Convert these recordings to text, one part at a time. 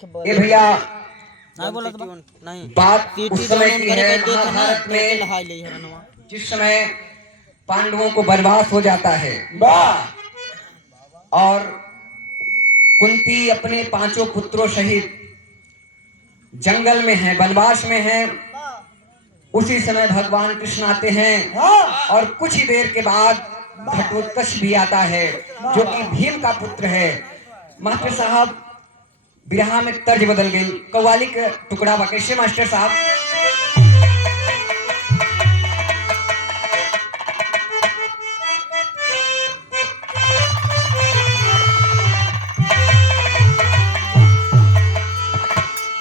ये भैया नहीं बात उस समय की है महाभारत में, जिस समय पांडवों को वनवास हो जाता है और कुंती अपने पांचों पुत्रों सहित जंगल में है, वनवास में है। उसी समय भगवान कृष्ण आते हैं और कुछ ही देर के बाद घटोत्कच भी आता है, जो कि भीम का पुत्र है। मास्टर साहब बिरहा में तर्ज बदल गई, कव्वाली का टुकड़ा बा कैसे मास्टर साहब?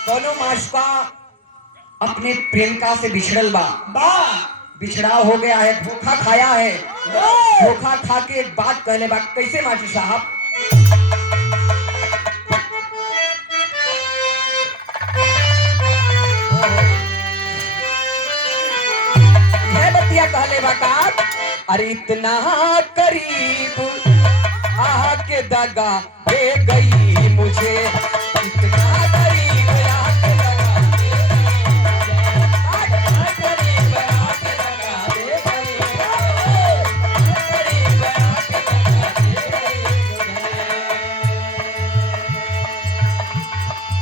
दोनों मास्का अपने प्रेमिका से बिछड़ल बा, बिछड़ाव हो गया है, धोखा खाया है। धोखा खा के एक बात कहले बा, कैसे मास्टर साहब? कहले बा, अरे इतना करीब आके दगा दे गई मुझे, इतना करीब आके दगा दे गई,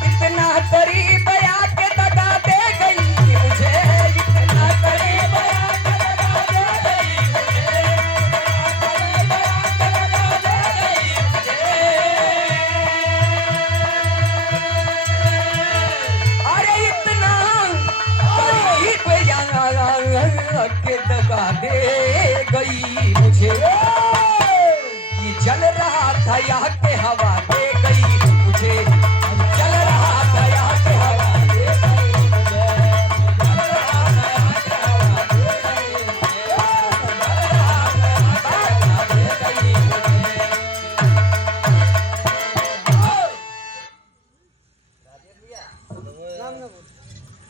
इतना करीब आके दगा दे गई मुझे, इतना करीब के दगा दे गई मुझे। ये जल रहा था यहाँ के हवा दे गई मुझे, जल रहा था यहाँ के हवा दे गई मुझे, जल रहा था यहाँ के हवा दे गई मुझे।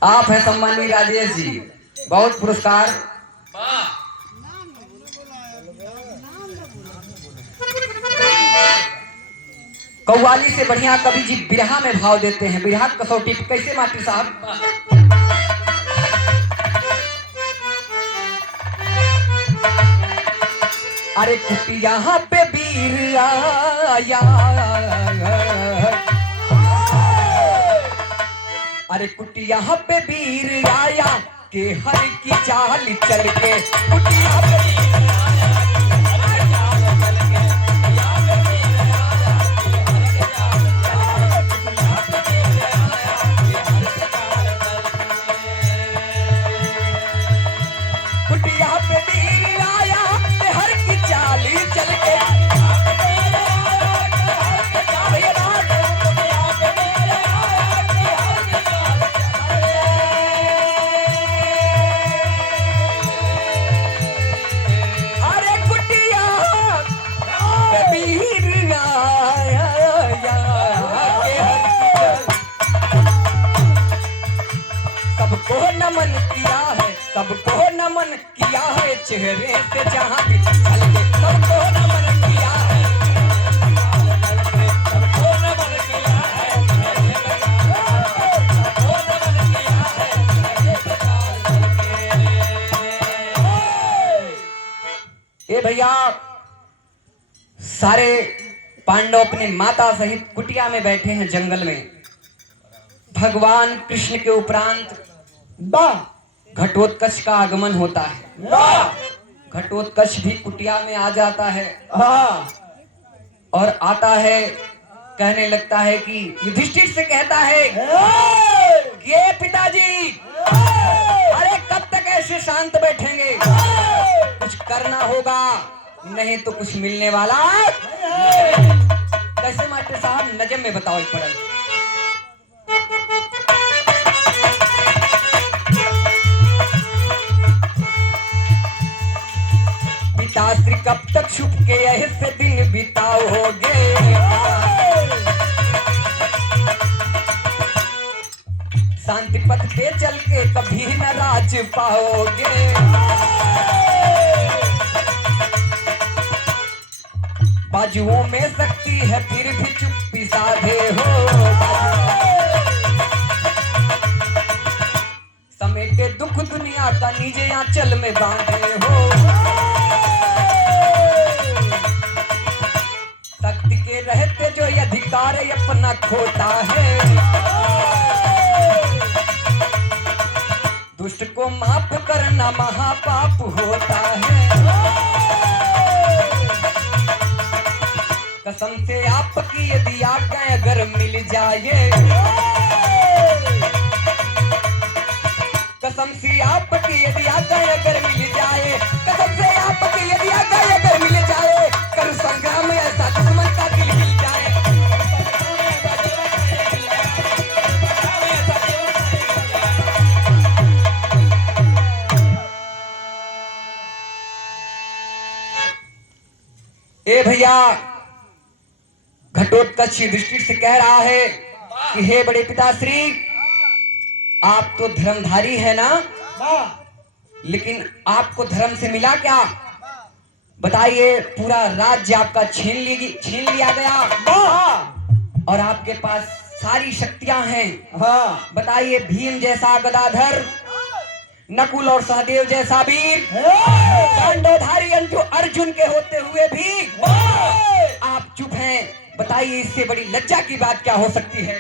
आप हैं सम्माननीय राजेश जी, बहुत पुरस्कार। कव्वाली से बढ़िया कवि जी बिरहा में भाव देते हैं, बिरहा कसौटी कैसे मास्टर साहब? अरे कुटिया पे वीर आया, अरे कुटिया पे वीर आया के हर की चाल चल के, कुटिया पे वीर आया के हर चाल चल के, कुटिया पे वीर आया के हर चाल चल के, कुटिया पे वीर आया के हर की चाल चल के, सबको नमन किया है, सबको नमन किया है चेहरे से जहां भी चल के, सबको नमन किया है, सबको नमन किया है, सबको नमन किया है। ये भैया सारे पांडव अपने माता सहित कुटिया में बैठे हैं जंगल में। भगवान कृष्ण के उपरांत घटोत्कच का आगमन होता है। घटोत्कच भी कुटिया में आ जाता है और आता है, कहने लगता है कि युधिष्ठिर से कहता है ये पिताजी, अरे कब तक ऐसे शांत बैठेंगे, कुछ करना होगा, नहीं तो कुछ मिलने वाला। कैसे मास्टर साहब नजम में बताओ एक पढ़ल। पिताश्री कब तक छुप के ऐसे दिन बिताओगे, शांति पथ पे चल के कभी न राज पाओगे। बाजुओं में शक्ति है फिर भी चुप्पी साधे हो, मैया का नीचे आंचल में बांधे हो। शक्ति के रहते जो ये अधिकार अपना खोता है, दुष्ट को माफ करना महापाप होता है। कसम से आपकी यदि आज्ञा अगर मिल जाए, कसम से आपकी यदि आज्ञा अगर मिल जाए, कसम से आपकी यदि आज्ञा अगर मिल जाए, कर संग्राम में ऐसा दुश्मन का दिल हिल जाए। ए भैया, घटोत्कच दृष्टि से कह रहा है कि हे बड़े पिताश्री, आप तो धर्मधारी है ना, लेकिन आपको धर्म से मिला क्या? बताइए, पूरा राज्य आपका छीन लिया गया और आपके पास सारी शक्तियां हैं। बताइए, भीम जैसा गदाधर, नकुल और सहदेव जैसा वीर, पांडवधारी अर्जुन के होते हुए भी आप चुप हैं। बताइए, इससे बड़ी लज्जा की बात क्या हो सकती है?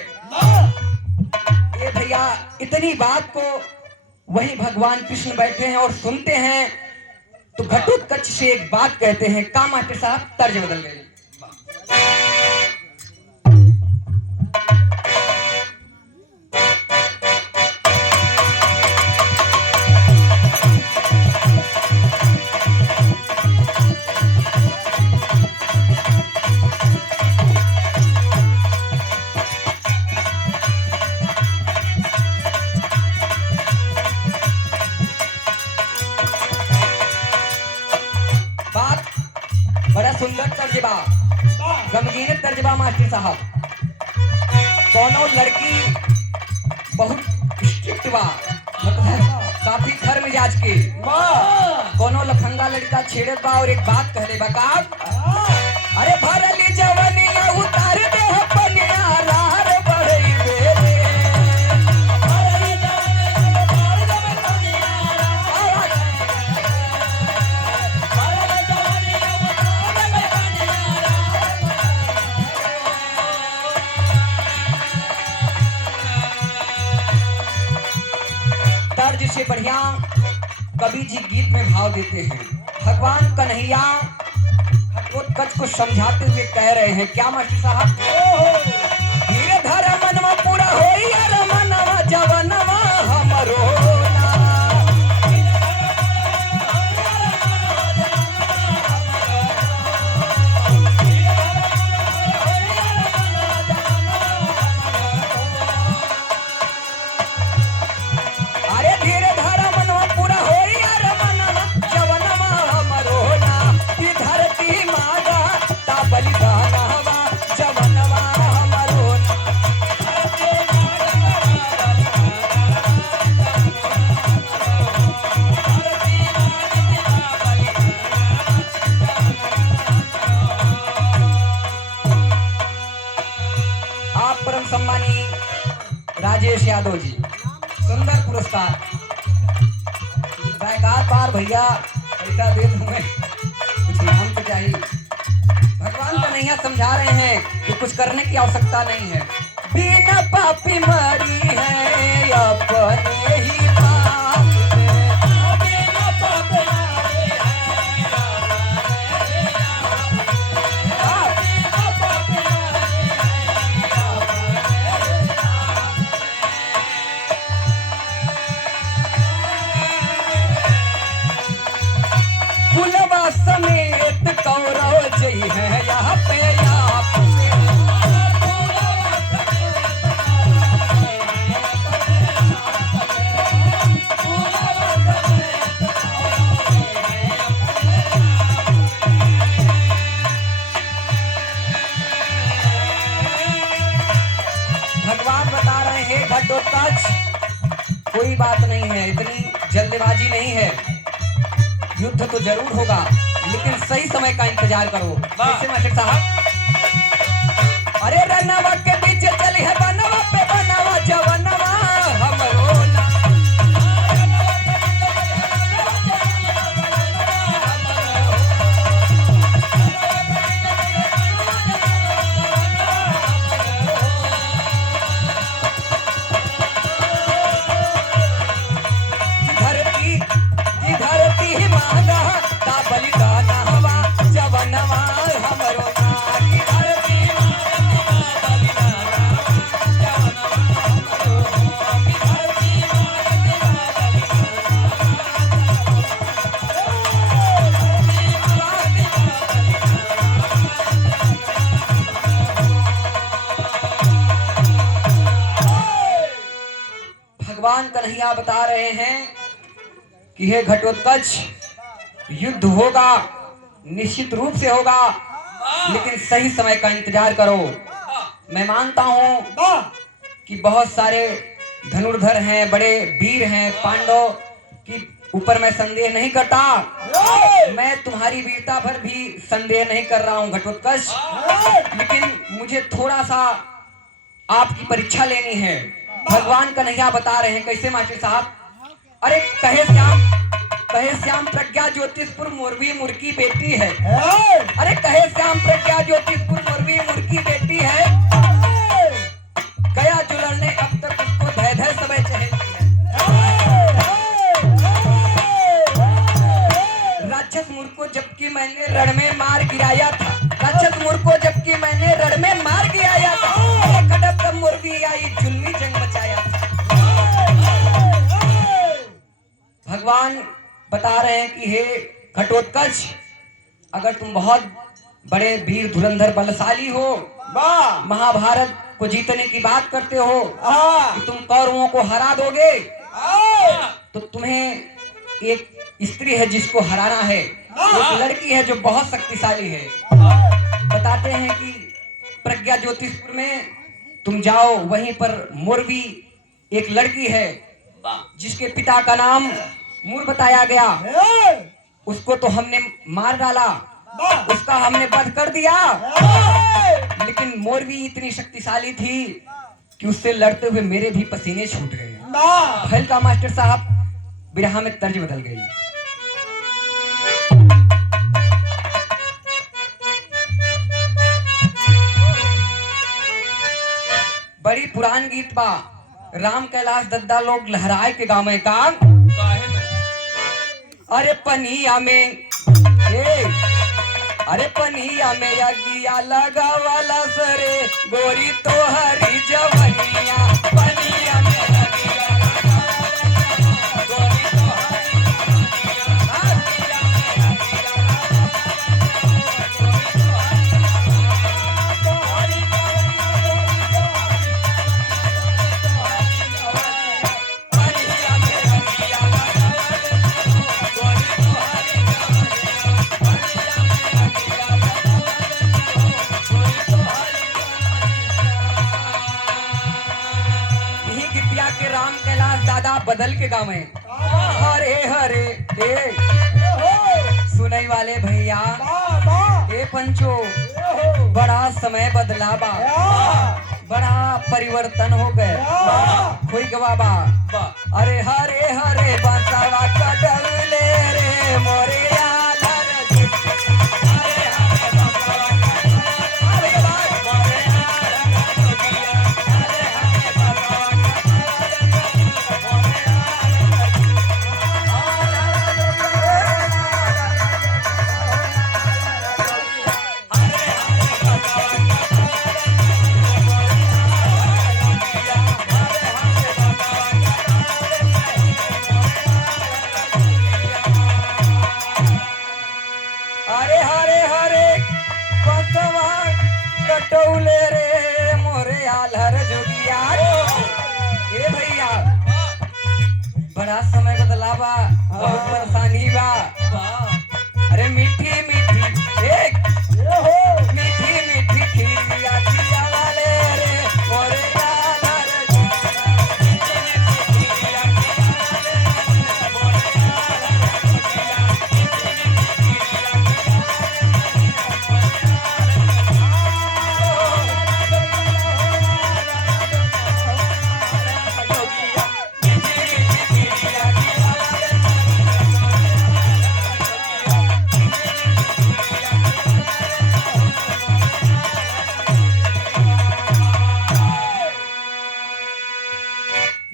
ये भैया, इतनी बात को वही भगवान कृष्ण बैठे हैं और सुनते हैं तो घटोत्कच से एक बात कहते हैं। का मास्टर साहब, तर्ज बदल गए। बड़ा सुंदर तर्जबा, गमगीन तर्जबा मास्टर साहब। दोनों लड़की बहुत स्ट्रिक्ट बा, मतलब काफी खर मिजाज के। दोनों लफंगा लड़का छेड़े बा और एक बात कहले बा का, अरे भरली जवनिया उतार दे अपनिया रार बढ़ई बेरे। तर्ज से बढ़िया कवि जी गीत में भाव देते हैं। भगवान कन्हैया घटोत्कच को समझाते हुए कह रहे हैं, क्या मास्टर साहब? धीरे धर मनवा पूरा होई यार मनवा जवनवा हमरो ना। अरे धीरे धर मनवा पूरा होई यार मनवा जवनवा हमरो ना। ई धरती मागा ता बलिदानवा जवनवा हमरो ना। आप परम सम्मानी राजेश यादव जी, सुंदर पुरस्कार। बैकार बार भैया पैसा दे दूंगे, कुछ इनाम तो चाहिए। भगवान का नहीं समझा रहे हैं कि कुछ करने की आवश्यकता नहीं है। बिना पापी मरी है अपने ही बाप से। बिना पापी मरी है कुलवा समेत कौरव जई है यहाँ पे आप से। भगवान बता रहे हैं, घटोत्कच कोई बात नहीं है, इतनी जल्दबाजी नहीं है। युद्ध तो जरूर होगा, लेकिन सही समय का इंतजार करो। कैसे मास्टर साहब? अरे रनवा के बीच चली है बनवा पे बनवा जवनवा हमरो ना। भगवान कन्हैया बता रहे हैं कि हे घटोत्कच, युद्ध होगा, निश्चित रूप से होगा, लेकिन सही समय का इंतजार करो। मैं मानता हूं कि बहुत सारे धनुर्धर हैं, बड़े वीर हैं पांडव की ऊपर मैं संदेह नहीं करता। मैं तुम्हारी वीरता पर भी संदेह नहीं कर रहा हूं घटोत्कच, लेकिन मुझे थोड़ा सा आपकी परीक्षा लेनी है। भगवान कन्हैया बता रहे हैं, कैसे मास्टर साहब? अरे कहे श्याम प्रज्ञा ज्योतिषपुर मोरवी मुर्की बेटी है। अरे कहे श्याम प्रज्ञा ज्योतिषपुर मोरवी मुर्की बेटी है, गया जो लड़ने अब तक उसको धय धय समय चहलती है। राक्षस मुर को जबकि मैंने रण में मार गिराया था, राक्षस मुर को जबकि मैंने रण में मार गिराया था, खड़प मुर्गी आई जुल्मी जंग मचाया था। भगवान बता रहे हैं कि हे घटोत्कच, अगर तुम बहुत बड़े वीर धुरंधर बलशाली हो, महाभारत को जीतने की बात करते हो कि तुम कौरवों को हरा दोगे, तो तुम्हें एक स्त्री है जिसको हराना है, एक लड़की है जो बहुत शक्तिशाली है। बताते हैं कि प्रज्ञा ज्योतिषपुर में तुम जाओ, वहीं पर मोरवी एक लड़की है जिसके पिता का नाम मुर बताया गया, उसको तो हमने मार डाला, उसका हमने वध कर दिया, लेकिन मोरवी इतनी शक्तिशाली थी कि उससे लड़ते हुए मेरे भी पसीने छूट गए। भैल का मास्टर साहब बिरहा में तर्ज बदल गई। बड़ी पुरान गीत बा, राम कैलाश दद्दा लोग लहराए के गाँव में का। अरे पनिया में अरे पनिया में अगिया लगा वाला सरे गोरी तो हरी जवनिया, पनिया में अगिया लगा वाला गोरी तो बदल के गाँव में हरे हरे सुनई वाले भैया, ए पंचो, बड़ा समय बदला बा, बड़ा परिवर्तन हो गए, कोई गवाबा। अरे हरे हरे बसवा कटल ले रे मोरे कटौले रे मोरे आलर जोगिया। ए भैया, बड़ा समय बदलावा, बहुत परेशानी बा। अरे मीठी मीठी मीठी मीठी खीरिया खिया वाले रे मोरे आलर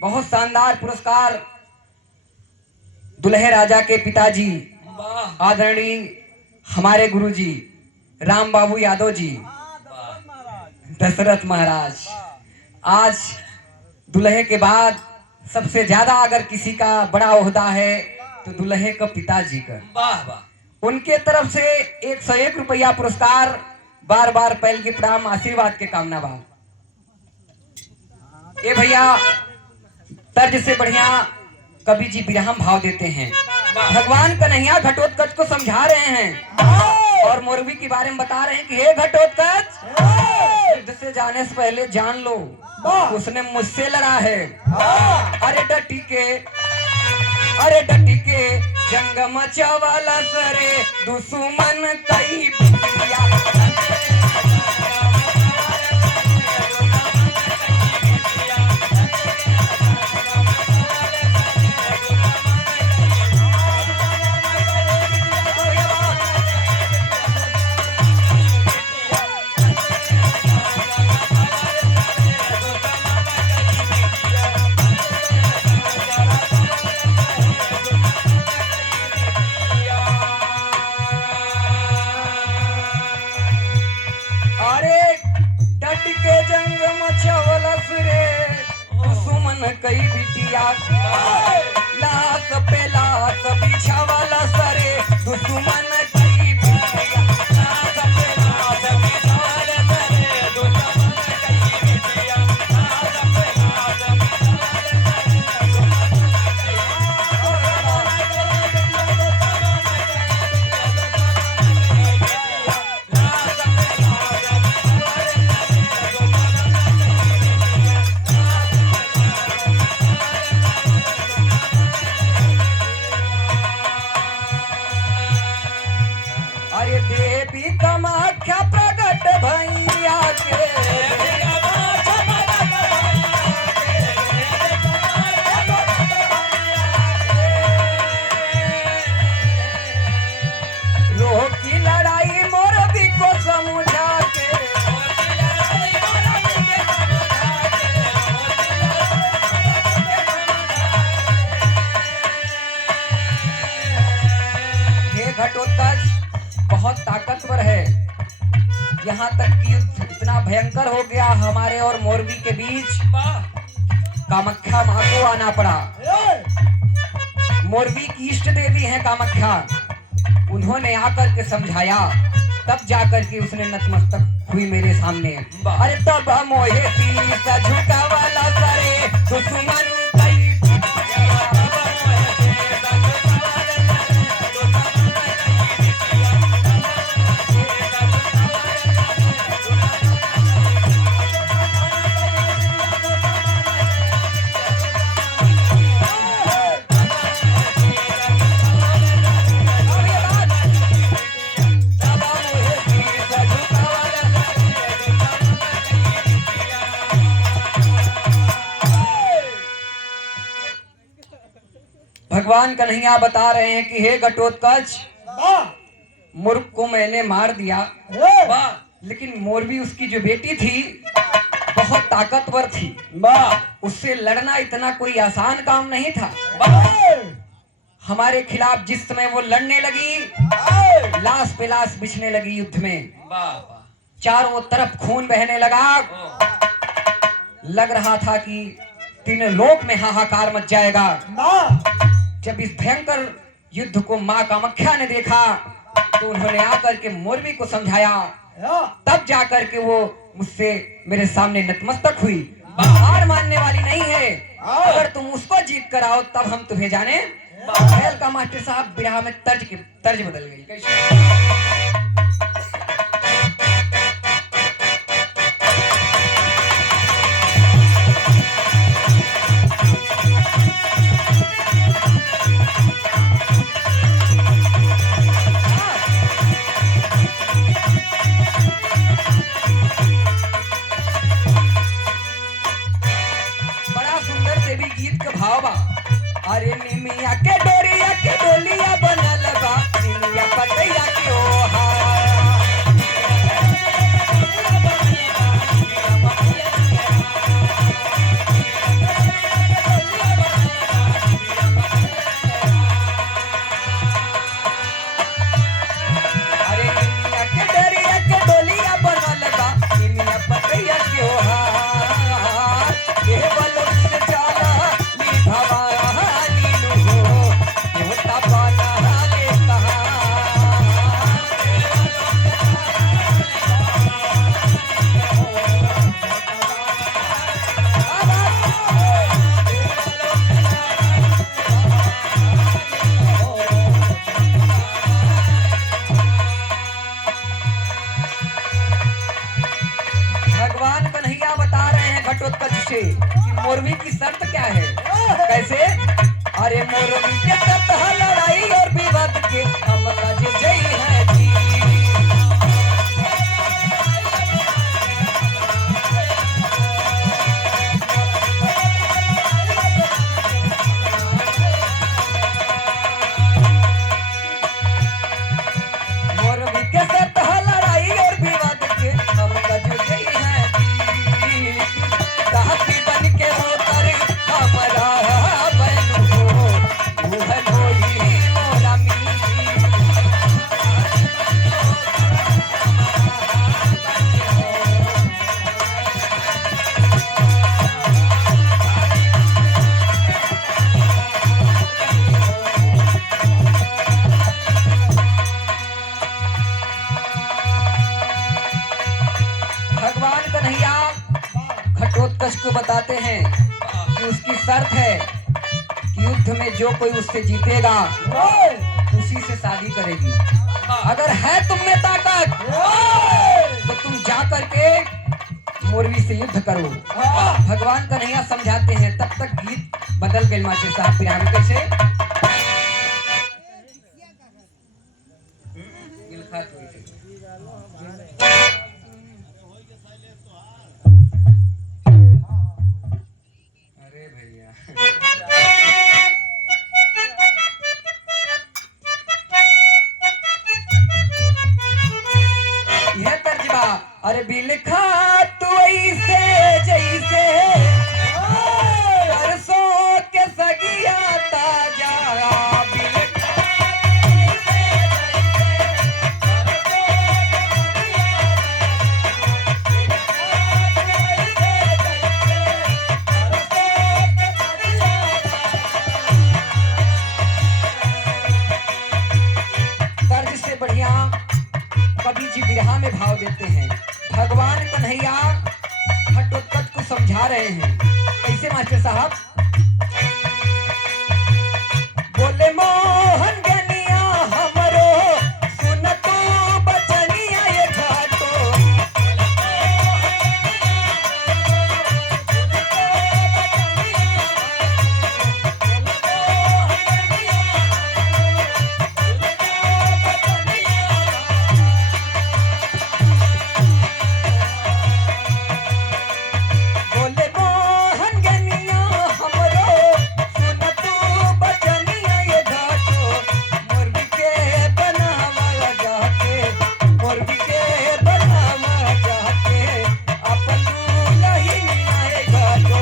बहुत शानदार पुरस्कार दुल्हे राजा के पिताजी आदरणीय हमारे गुरुजी राम बाबू यादव जी, दशरथ महाराज। आज दुल्हे के बाद सबसे ज्यादा अगर किसी का बड़ा ओहदा है तो दुल्हे का पिताजी का। उनके तरफ से 101 रुपया पुरस्कार, बार बार पहल की प्रणाम, आशीर्वाद के कामना बा। ये भैया तर्ज से बढ़िया कवि जी विरहम भाव देते हैं। भगवान कन्हैया घटोत्कच को समझा रहे हैं और मोरवी के बारे में बता रहे हैं कि हे घटोत्कच, युद्ध से जाने से पहले जान लो उसने मुझसे लड़ा है। अरे डटी के जंग मचावाला सरे दुश्मन कई बिटिया। कई बिटिया लाश पे लाश बिछावाला सरे दुश्मन कई बिटिया। लाश पे लाश बिछावाला सरे दुश्मन कई बिटिया। लाश पे लाश देवी कामाख्या प्रगट भैया के रोह की लड़ाई मोरबी को समझा के। हे घटोत्कच बहुत ताकतवर है। यहाँ तक कि युद्ध इतना भयंकर हो गया हमारे और मोरबी के बीच, कामाख्या मां को आना पड़ा। मोरबी की इष्ट देवी हैं कामाख्या, उन्होंने आकर के समझाया, तब जाकर के उसने नतमस्तक हुई मेरे सामने। अरे तब मोहे शीश झुका वाला सरे दुश्मन भगवान कन्हैया बता रहे हैं कि हे घटोत्कच, मूर्ख को मैंने मार दिया, लेकिन मोरबी उसकी जो बेटी थी बहुत ताकतवर थी। उससे लड़ना इतना कोई आसान काम नहीं था। हमारे खिलाफ जिस समय वो लड़ने लगी, लाश पे लाश बिछने लगी युद्ध में, चारों तरफ खून बहने लगा। लग रहा था कि तीनों लोक में हाहाकार मच जाएगा। जब इस भयंकर युद्ध को मां कामाख्या ने देखा तो उन्होंने आकर के मोरबी को समझाया, तब जाकर के वो मुझसे मेरे सामने नतमस्तक हुई। हार मानने वाली नहीं है, अगर तुम उसको जीत कर आओ तब हम तुम्हें जाने। खेल का मास्टर साहब बिरहा में तर्ज बदल गई। कैसे? अरे निमिया के डोरिया के डोलिया बनल बा, निमिया पतैया के ओ पूछे कि मोरवी की शर्त क्या है। कैसे? अरे मोरवी के शर्त है लड़ाई और विवाद के हम लज जई है जी। मोरवी के शर्त है लड़ाई और विवाद के हम लज जई है जी। दासी बन के होकर हमारा बहन हो उह लोई मोरा मी। भगवान कन्हैया घटोत्कच को बताते हैं कि उसकी शर्त है कि युद्ध में जो कोई उससे जीतेगा उसी से शादी करेगी। अगर है तुम में ताकत तो तुम जा करके मोरवी से युद्ध करो। भगवान कन्हैया समझाते हैं। तब तक गीत बदल गए मास्टर साहब। बिहार कैसे अरे भैया यह तर्जबा। अरे बिलखा तू ऐसे जैसे सरसों के सगिया ताजा। बिलखा तर्ज से बढ़िया कवि जी बिरहा में भाव देते हैं। भगवान कन्हैया घटोत्कच को समझा रहे हैं। कैसे मास्टर साहब? बोले मोहन गनिया हमरो सुन तू बचनिया ये घाटो। बोले मोहन गनिया हमरो सुन तू बचनिया ये घाटो। मोरवी के बनावा जाके मोरवी के बनावा जाके अपन दुलही आए घाटो।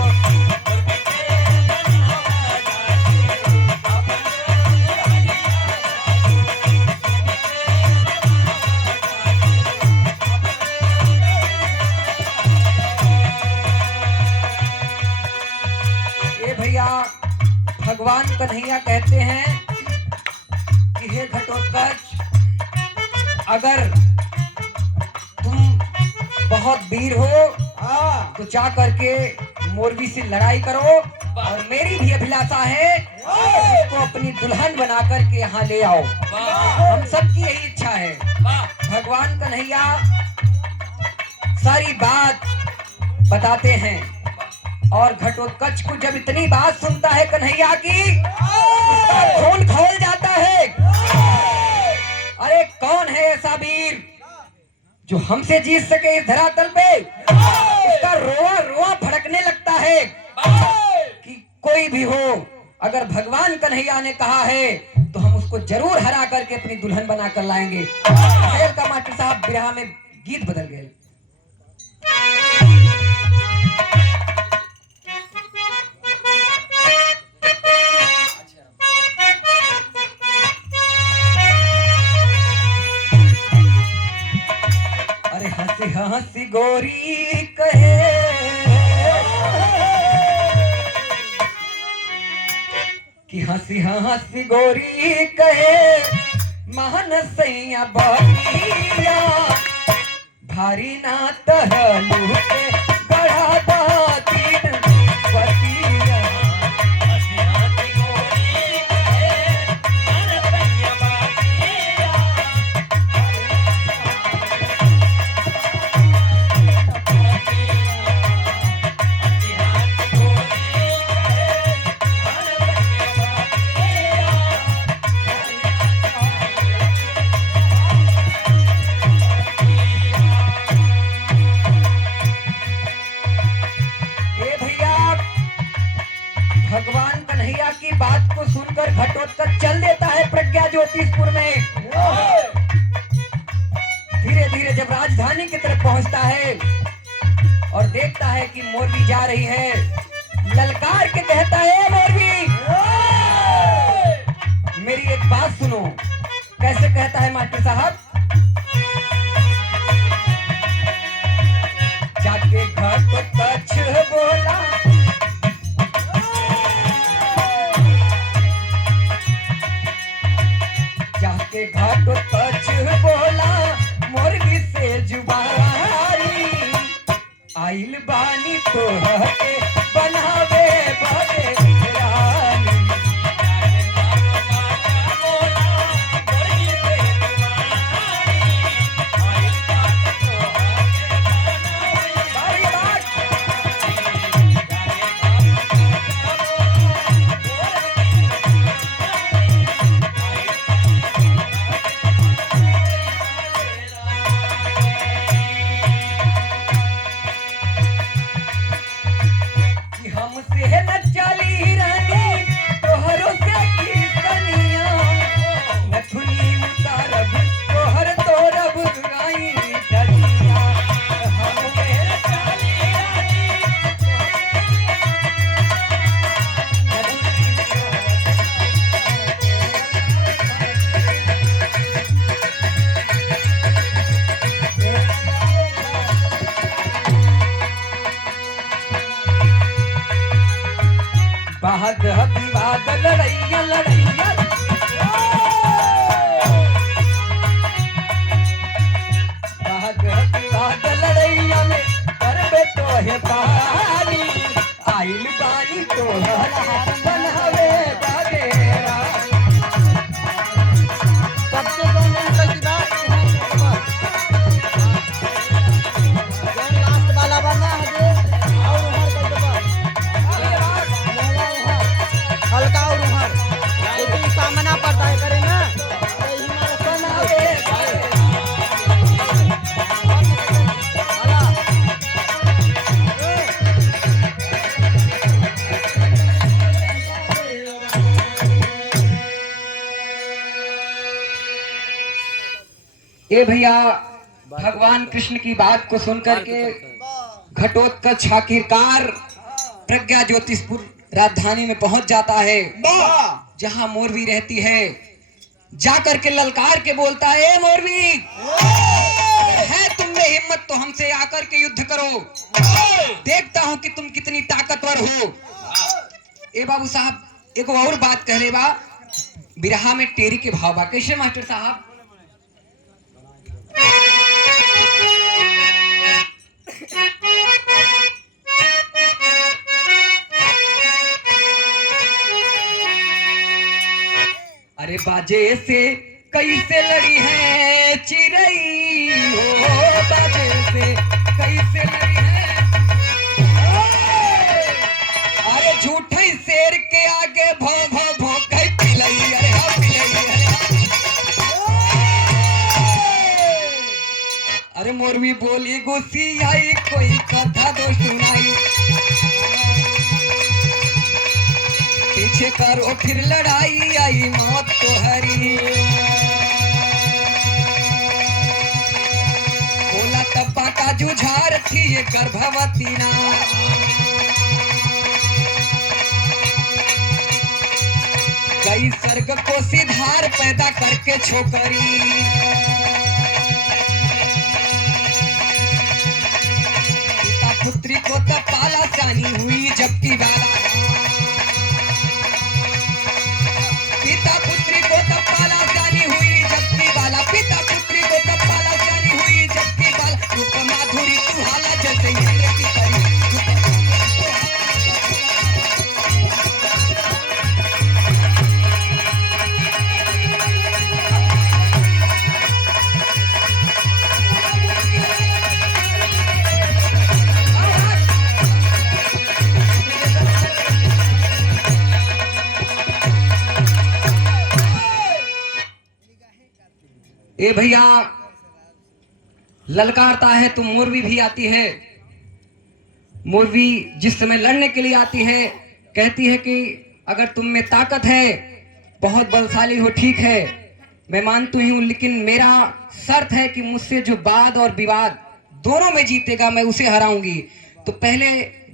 ए भैया भगवान कन्हैया कहते हैं कि हे घटोत्कच, अगर तुम बहुत वीर हो तो जा करके मोरवी से लड़ाई करो। और मेरी भी अभिलाषा है उसको अपनी दुल्हन बना करके यहाँ ले आओ। हम सबकी यही इच्छा है। भगवान कन्हैया सारी बात बताते हैं और घटोत्कच को जब इतनी बात सुनता है कन्हैया की, उसका खून खौल जाता है। अरे कौन है ऐसा वीर जो हमसे जीत सके इस धरातल पे? उसका रोआ रोआ भड़कने लगता है कि कोई भी हो, अगर भगवान कन्हैया ने कहा है तो हम उसको जरूर हरा करके अपनी दुल्हन बना कर लाएंगे। शेर का मास्टर साहब बिरहा में गीत बदल गए। अरे हंसी हंसी गोरी कहे कि हंसी हंसी गोरी कहे महान सैया बतिया भारी ना तहलू के बढ़ा दातीन बतिया। सुनकर घटोत्कच चल देता है प्रज्ञा ज्योतिषपुर में। धीरे धीरे जब राजधानी की तरफ पहुंचता है और देखता है कि मोरवी जा रही है, ललकार के कहता है, मोरवी मेरी एक बात सुनो। कैसे कहता है मास्टर साहब? जाके घटोत्कच बोला, जाके घटोत्कच बोला, मोरवी से जुबानी आइल बानी तो हके बनावे बदे रानी। हमसे न चली रानी तोहरो से की कनिया, नथुनी उतारब तोहर तोरब गाई डलिया। हमसे न चली रानी bahad विवाद लड़ैया लड़ैया, bahad विवाद लड़ैया में करबे तो है पानी आइल बानी तो बनावे बगेरा। सबसे लास्ट वाला बना है और हल्का और उहर लेकिन सामना पड़ता है करे ना यही हमारा बनावे ए भैया, भगवान कृष्ण की बात को सुनकर के घटोत्कच आखिरकार प्रज्ञा ज्योतिषपुर राजधानी में पहुंच जाता है, जहां मोरवी रहती है। जाकर के ललकार के बोलता है, मोरवी है तुम में हिम्मत तो हमसे आकर के युद्ध करो, देखता हूं कि तुम कितनी ताकतवर हो। ए बाबू साहब, एक और बात कह ले बा, बिरहा में टेरी के भाव बा, कैसे मास्टर साहब? अरे बाजे से कैसे लड़ी है चिरई हो, बाजे से कैसे लड़ी है, अरे झूठे शेर के आगे भो भो भो कहीं पिलई, अरे हाँ पिलई, अरे मोरवी बोली गुस्सी आई कोई कथा तो सुनाई, पीछे करो फिर लड़ाई आई मौत तो हरी। बोला तब्बा का जुझार थी ये गर्भवती ना, कई सर्ग को सिधार पैदा करके छोकरी, पिता पुत्री को तब पाला सानी हुई जबकि बाला, पिता पुत्री को तब पाला जानी हुई जबकि बाला, पिता पुत्री को तब पाला जानी हुई जबकि बाला, रूप माधुरी तू हाला जैसे इंद्र की करी। ए भैया, ललकारता है तो मोरवी भी आती है। मोरवी जिस समय लड़ने के लिए आती है, कहती है कि अगर तुम में ताकत है, बहुत बलशाली हो, ठीक है, मैं मानती हूँ, लेकिन मेरा शर्त है कि मुझसे जो वाद और विवाद दोनों में जीतेगा मैं उसे हराऊंगी। तो पहले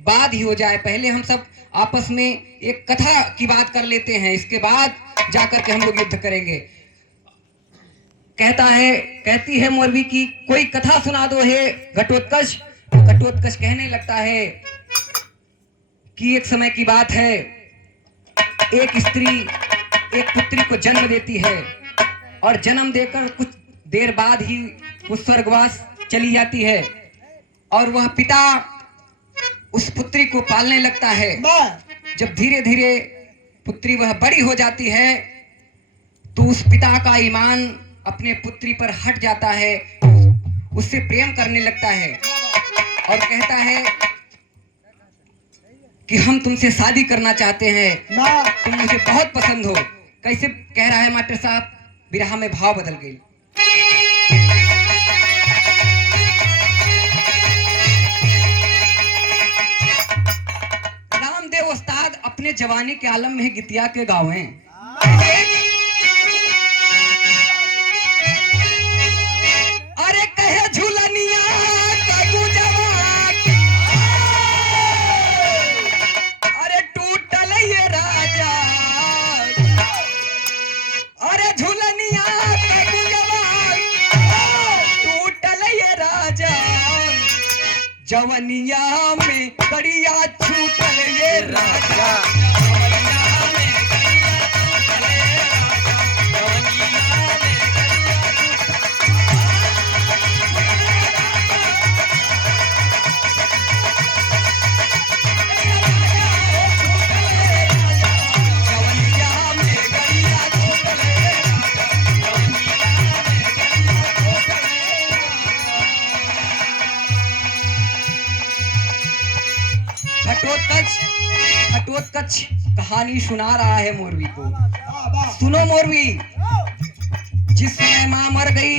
वाद ही हो जाए, पहले हम सब आपस में एक कथा की बात कर लेते हैं, इसके बाद जाकर के हम लोग युद्ध करेंगे। कहती है मोरवी की कोई कथा सुना दो है घटोत्कच। घटोत्कच कहने लगता है कि एक समय की बात है, एक स्त्री एक पुत्री को जन्म देती है और जन्म देकर कुछ देर बाद ही वो स्वर्गवास चली जाती है और वह पिता उस पुत्री को पालने लगता है। जब धीरे धीरे पुत्री वह बड़ी हो जाती है तो उस पिता का ईमान अपने पुत्री पर हट जाता है, उससे प्रेम करने लगता है और कहता है कि हम तुमसे शादी करना चाहते हैं, तुम मुझे बहुत पसंद हो। कैसे कह रहा है मास्टर साहब, विरह में भाव बदल गई। रामदेव उस्ताद अपने जवानी के आलम में गीतिया के गावे। अरे कहे झूलनिया का गुजवान, अरे टूटल ये राजा, अरे झूलनिया का गुजवान टूटल ये राजा, जवनिया में कड़िया छूटल ये राजा, घटोत्कच कहानी सुना रहा है मोरवी को। सुनो मोरवी, जिस समय माँ मर गई,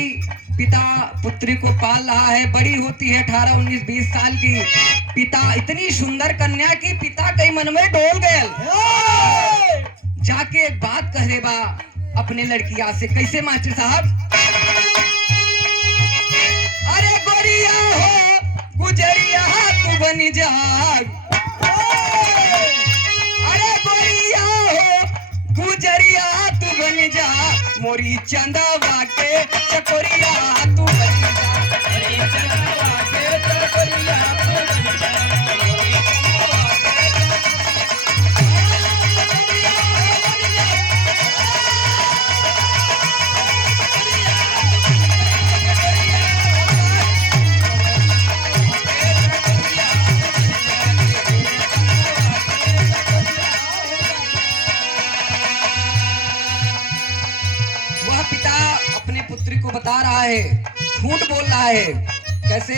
पिता पुत्री को पाल रहा है, बड़ी होती है 18, 19, 20 साल की। पिता इतनी सुंदर कन्या की पिता कई मन में डोल गए, जाके एक बात कह दे बा अपने लड़किया से। कैसे मास्टर साहब? अरे गोरिया हो गुजरिया तू बन जा, अरे गोरिया हो गुजरिया तू बन जा, मोरी चंदवा के चकोरिया तू बन जा, मोरी चंदवा के चकोरिया तू बन जा, बता रहा है, झूठ बोल रहा है। कैसे?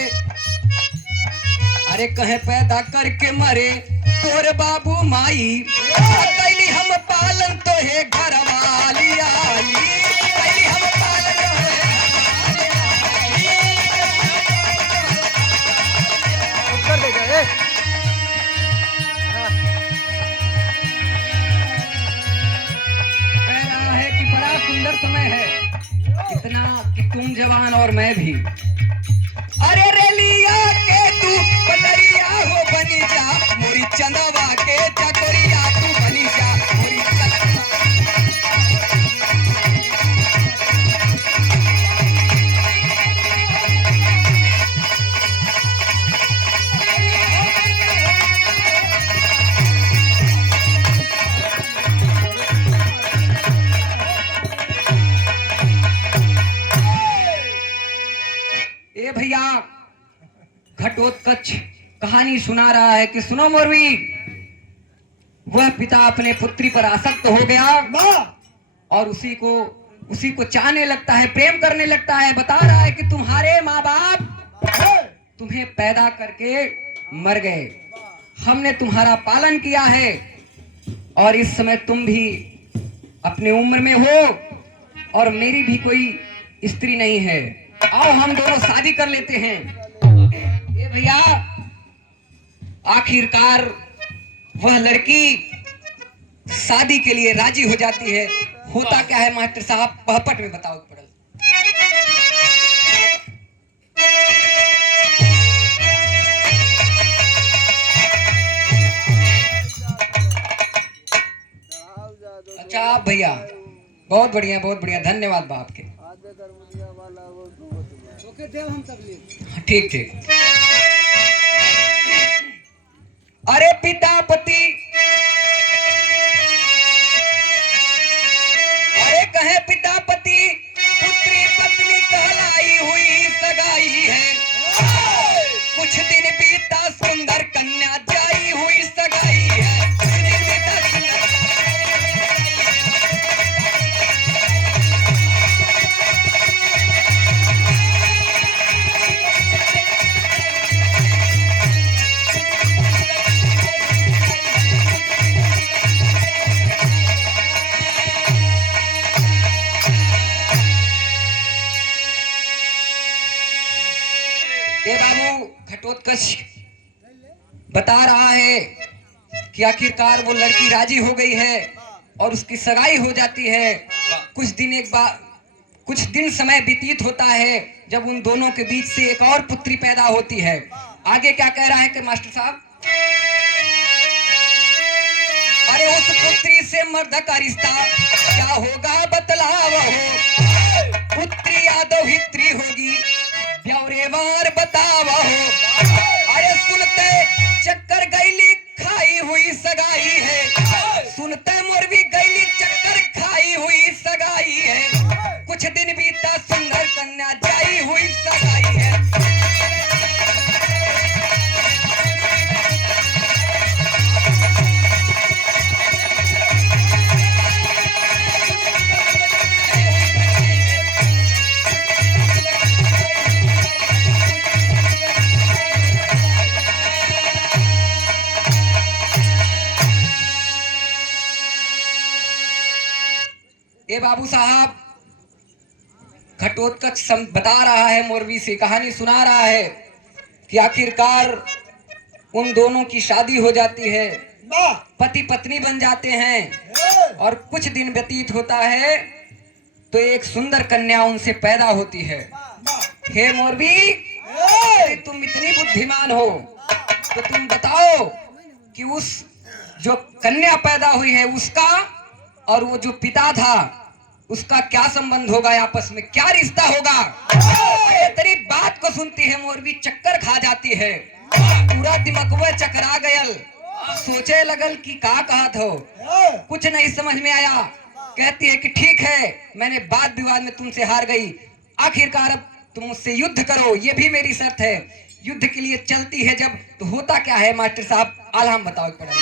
अरे कहे पैदा करके मरे तोर बाबू माई, कैली हम पालन तो है घर वाली आई, कैली हम पालन तो है। कह रहा है कि बड़ा सुंदर समय है, इतना कि तुम जवान और मैं भी। अरे रेलिया के तू पटरिया हो बनी जा, मोरी चंदवा के चकोरिया तू बनी जा, मोरी चंदवा। भैया घटोत्कच कहानी सुना रहा है कि सुनो मोरवी, वह पिता अपने पुत्री पर आसक्त हो गया और उसी को चाहने लगता है, प्रेम करने लगता है। बता रहा है कि तुम्हारे माँ बाप तुम्हें पैदा करके मर गए, हमने तुम्हारा पालन किया है और इस समय तुम भी अपने उम्र में हो और मेरी भी कोई स्त्री नहीं है, आओ हम दोनों शादी कर लेते हैं। ये भैया आखिरकार वह लड़की शादी के लिए राजी हो जाती है। होता क्या है मास्टर साहब, पहपट में बताओ पड़ल। अच्छा आप भैया, बहुत बढ़िया, धन्यवाद बा आपके। ठीक ठीक। अरे पिता पति, अरे कहे पिता पति, पुत्री पत्नी कहलाई हुई सगाई है। कुछ दिन बीता सुंदर कन्या जाई हुई सगाई है। कुछ दिन बीता सुंदर घटोत्कच बता रहा है कि आखिरकार वो लड़की राजी हो गई है और उसकी सगाई हो जाती है। कुछ दिन समय व्यतीत होता है जब उन दोनों के बीच से एक और पुत्री पैदा होती है। आगे क्या कह रहा है कि मास्टर साहब, अरे उस पुत्री से मर्द का रिश्ता क्या होगा बतलाव हो। पुत्री यादव हित्री होगी ब्यौरेवार बतावा हो। अरे सुनते चक्कर गैली खाई हुई सगाई है। सुनते मोरवी गैली चक्कर खाई हुई सगाई है। कुछ दिन बीता सुंदर कन्या जाई हुई सगाई है। ये बाबू साहब घटोत्कच बता रहा है, मोरवी से कहानी सुना रहा है कि आखिरकार उन दोनों की शादी हो जाती है, पति पत्नी बन जाते हैं और कुछ दिन व्यतीत होता है तो एक सुंदर कन्या उनसे पैदा होती है। हे मोरवी, तुम इतनी बुद्धिमान हो तो तुम बताओ कि उस जो कन्या पैदा हुई है उसका और वो जो पिता था उसका क्या संबंध होगा, आपस में क्या रिश्ता होगा। तेरी बात को सुनती है मोरवी चक्कर खा जाती है, पूरा दिमाग चकरा गयल, सोचे लगल कि का कहत हो, कुछ नहीं समझ में आया। कहती है कि ठीक है, मैंने वाद विवाद में तुमसे हार गई, आखिरकार अब तुम मुझसे युद्ध करो, ये भी मेरी शर्त है। युद्ध के लिए चलती है जब, तो होता क्या है मास्टर साहब, आलम बताओ पड़ा।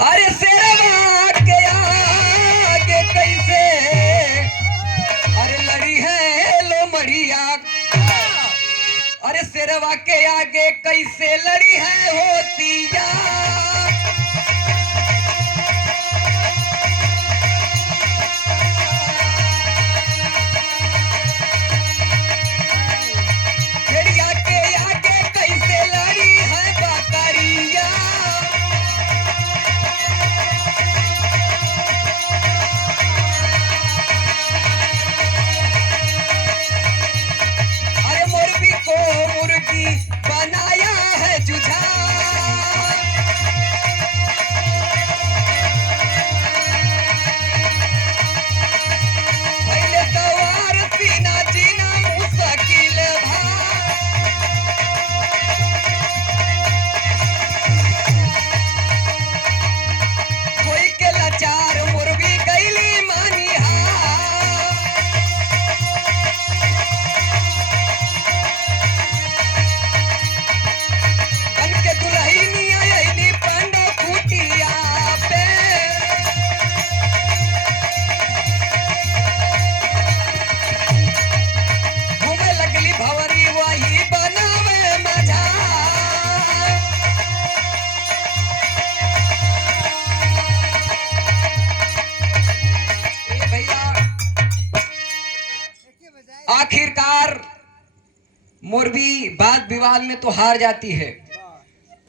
अरे शेरवा के आगे कैसे, अरे लड़ी है लो मड़िया, अरे शेरवा के आगे कैसे लड़ी है होतिया। भेड़िया के आगे कैसे लड़ी है बकरिया। मुर्गी बनाया है जुझार। वाद विवाद में तो हार जाती है।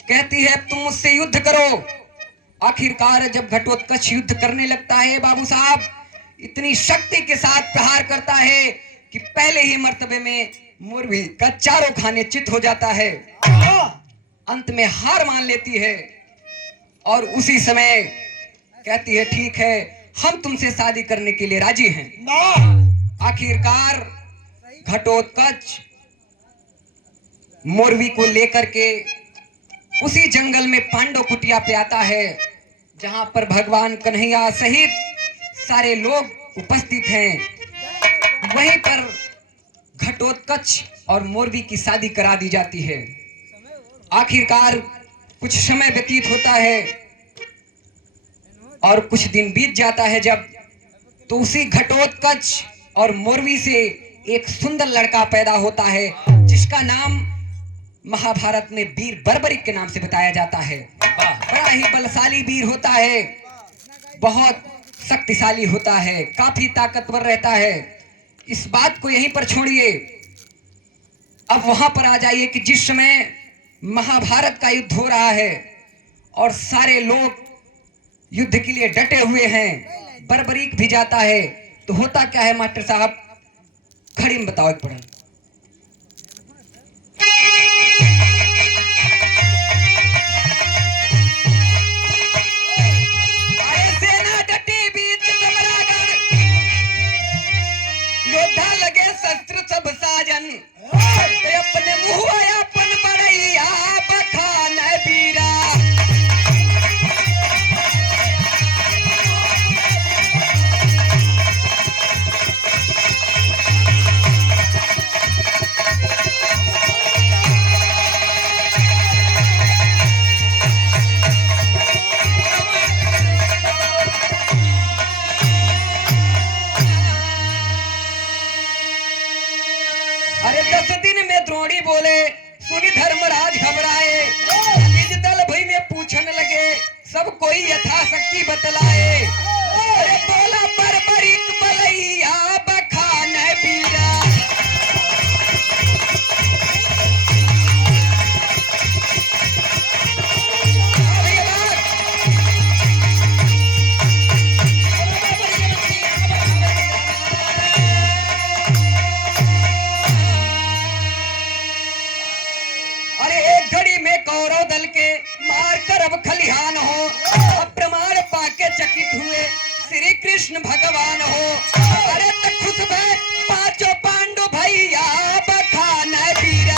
कहती है अब तुम मुझसे युद्ध करो। आखिरकार जब घटोत्कच युद्ध करने लगता है बाबू साहब, इतनी शक्ति के साथ प्रहार करता है कि पहले ही मर्तबे में मुरवी का चारों खाने चित हो जाता है। अंत में हार मान लेती है और उसी समय कहती है ठीक है, हम तुमसे शादी करने के लिए राजी हैं। आखिरकार घटोत्कच मोरवी को लेकर के उसी जंगल में पांडव कुटिया पे आता है, जहां पर भगवान कन्हैया सहित सारे लोग उपस्थित हैं। वहीं पर घटोत्कच और मोरवी की शादी करा दी जाती है। आखिरकार कुछ समय व्यतीत होता है और कुछ दिन बीत जाता है जब, तो उसी घटोत्कच और मोरवी से एक सुंदर लड़का पैदा होता है, जिसका नाम महाभारत में वीर बर्बरिक के नाम से बताया जाता है। बड़ा ही बलशाली वीर होता है, बहुत शक्तिशाली होता है, काफी ताकतवर रहता है। इस बात को यहीं पर छोड़िए, अब वहां पर आ जाइए कि जिस समय महाभारत का युद्ध हो रहा है और सारे लोग युद्ध के लिए डटे हुए हैं, बर्बरीक भी जाता है, तो होता क्या है मास्टर साहब, खड़ी में बताओ एक पढ़न। सेना डटी बीच समरागढ़, योद्धा लगे शस्त्र सब साजन, अपने मुँह अपन बड़ैया बखान बीरा। अरे 10 दिन में द्रोणी बोले, सुनी धर्मराज घबराए, निज दल भई में पूछन लगे, सब कोई यथाशक्ति बतलाए। अरे बोला बर्बरिक बलैया बखान बीरा। कौरव दल के मार कर अब खलिहान हो, प्रमाण पाके चकित हुए श्री कृष्ण भगवान हो। अरे तो खुश भय पांचों पांडु भैया बखान बीरा।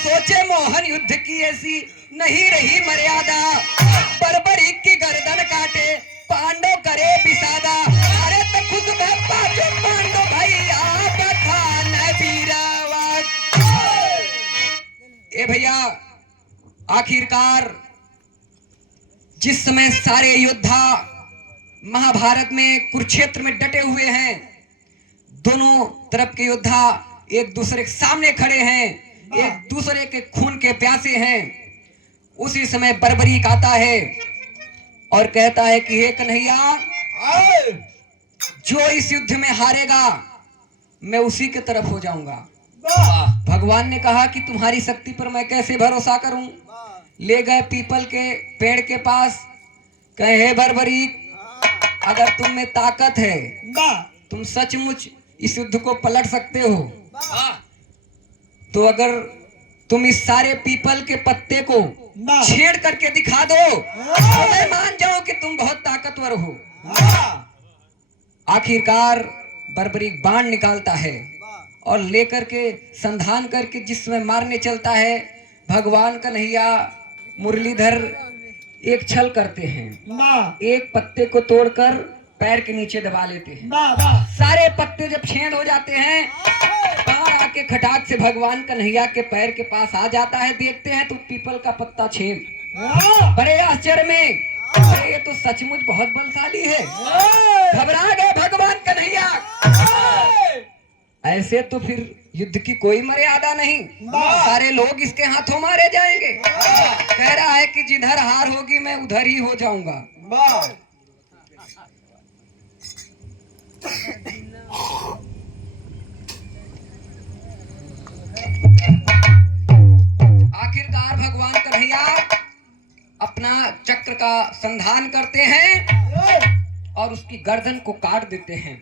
सोचे मोहन युद्ध की ऐसी नहीं रही मर्यादा, बर्बरीक की गर्दन काटे पांडव करे विषादा। अरे तो खुद में पांचों पांडव भैया बखान बीरा। ए भैया, आखिरकार जिस समय सारे योद्धा महाभारत में कुरुक्षेत्र में डटे हुए हैं, दोनों तरफ के योद्धा एक दूसरे के सामने खड़े हैं, एक दूसरे के खून के प्यासे हैं, उसी समय बर्बरीक आता है और कहता है कि हे कन्हैया, जो इस युद्ध में हारेगा मैं उसी के तरफ हो जाऊंगा। भगवान ने कहा कि तुम्हारी शक्ति पर मैं कैसे भरोसा करूं। ले गए पीपल के पेड़ के पास, कहे हे बर्बरीक, अगर तुम में ताकत है, तुम सचमुच इस युद्ध को पलट सकते हो, तो अगर तुम इस सारे पीपल के पत्ते को छेड़ करके दिखा दो, तो मैं मान जाऊं कि तुम बहुत ताकतवर हो। आखिरकार बर्बरीक बाण निकालता है और लेकर के संधान करके जिसमें मारने चलता है, भगवान कन्हैया मुरलीधर एक छल करते हैं, एक पत्ते को तोड़कर पैर के नीचे दबा लेते हैं। सारे पत्ते जब छेद हो जाते हैं, बाण आके खटाक से भगवान कन्हैया के पैर के पास आ जाता है। देखते हैं तो पीपल का पत्ता छेद। बड़े आश्चर्य में, अरे ये तो सचमुच बहुत बलशाली है। घबरा गए भगवान कन्हैया। ऐसे तो फिर युद्ध की कोई मर्यादा नहीं, सारे लोग इसके हाथों मारे जाएंगे। कह रहा है कि जिधर हार होगी मैं उधर ही हो जाऊंगा। आखिरकार भगवान कन्हैया अपना चक्र का संधान करते हैं और उसकी गर्दन को काट देते हैं।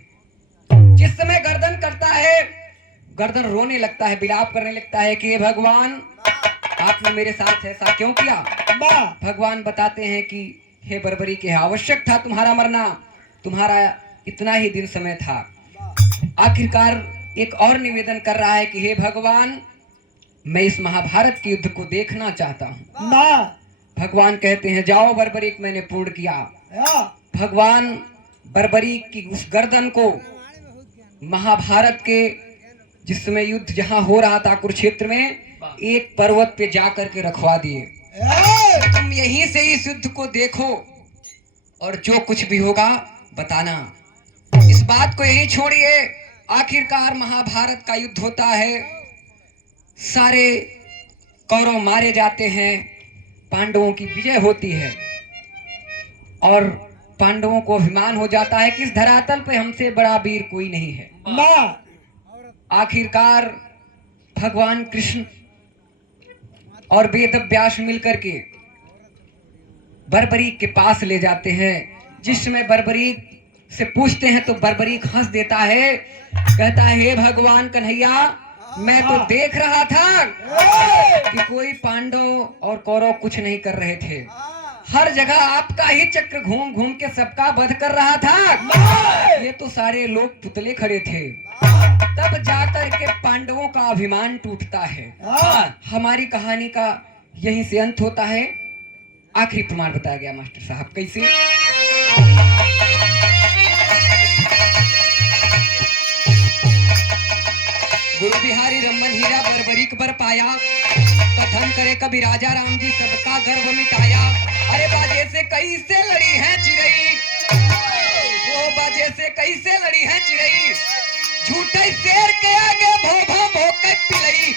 जिस समय गर्दन करता है, गर्दन रोने लगता है, विलाप करने लगता है कि हे भगवान, आपने मेरे साथ ऐसा क्यों किया। भगवान बताते हैं कि हे बर्बरी के, आवश्यक था तुम्हारा मरना, तुम्हारा इतना ही दिन समय था। आखिरकार एक और निवेदन कर रहा है कि हे भगवान, मैं इस महाभारत के युद्ध को देखना चाहता हूँ। भगवान कहते हैं जाओ बर्बरीक, मैंने पूर्ण किया। भगवान बर्बरीक की उस गर्दन को महाभारत के जिस समय युद्ध जहां हो रहा था कुरुक्षेत्र में, एक पर्वत पे जाकर के रखवा दिए। तुम यहीं से इस युद्ध को देखो और जो कुछ भी होगा बताना। इस बात को यहीं छोड़िए। आखिरकार महाभारत का युद्ध होता है, सारे कौरव मारे जाते हैं, पांडवों की विजय होती है और पांडवों को अभिमान हो जाता है कि इस धरातल पे हमसे बड़ा वीर कोई नहीं है। आखिरकार भगवान कृष्ण और वेदव्यास मिलकर के बर्बरीक के पास ले जाते हैं। जिस समय बर्बरीक से पूछते हैं तो बर्बरीक हंस देता है, कहता है हे भगवान कन्हैया, मैं तो देख रहा था कि कोई पांडव और कौरव कुछ नहीं कर रहे थे, हर जगह आपका ही चक्र घूम घूम के सबका वध कर रहा था। ये तो सारे लोग पुतले खड़े थे। तब जाकर के पांडवों का अभिमान टूटता है। हमारी कहानी का यहीं से अंत होता है। आखिरी प्रमाण बताया गया मास्टर साहब, कैसे? गुरु बिहारी रमन हीरा बर्बरीक बर पाया, कथन करे कभी राजा राम जी सबका गर्व मिटाया। अरे बाजे से कैसे लड़ी है चिड़ई, वो बाजे से कैसे लड़ी है चिड़ई, झूठे शेर के आगे भो भो भो के पिलई।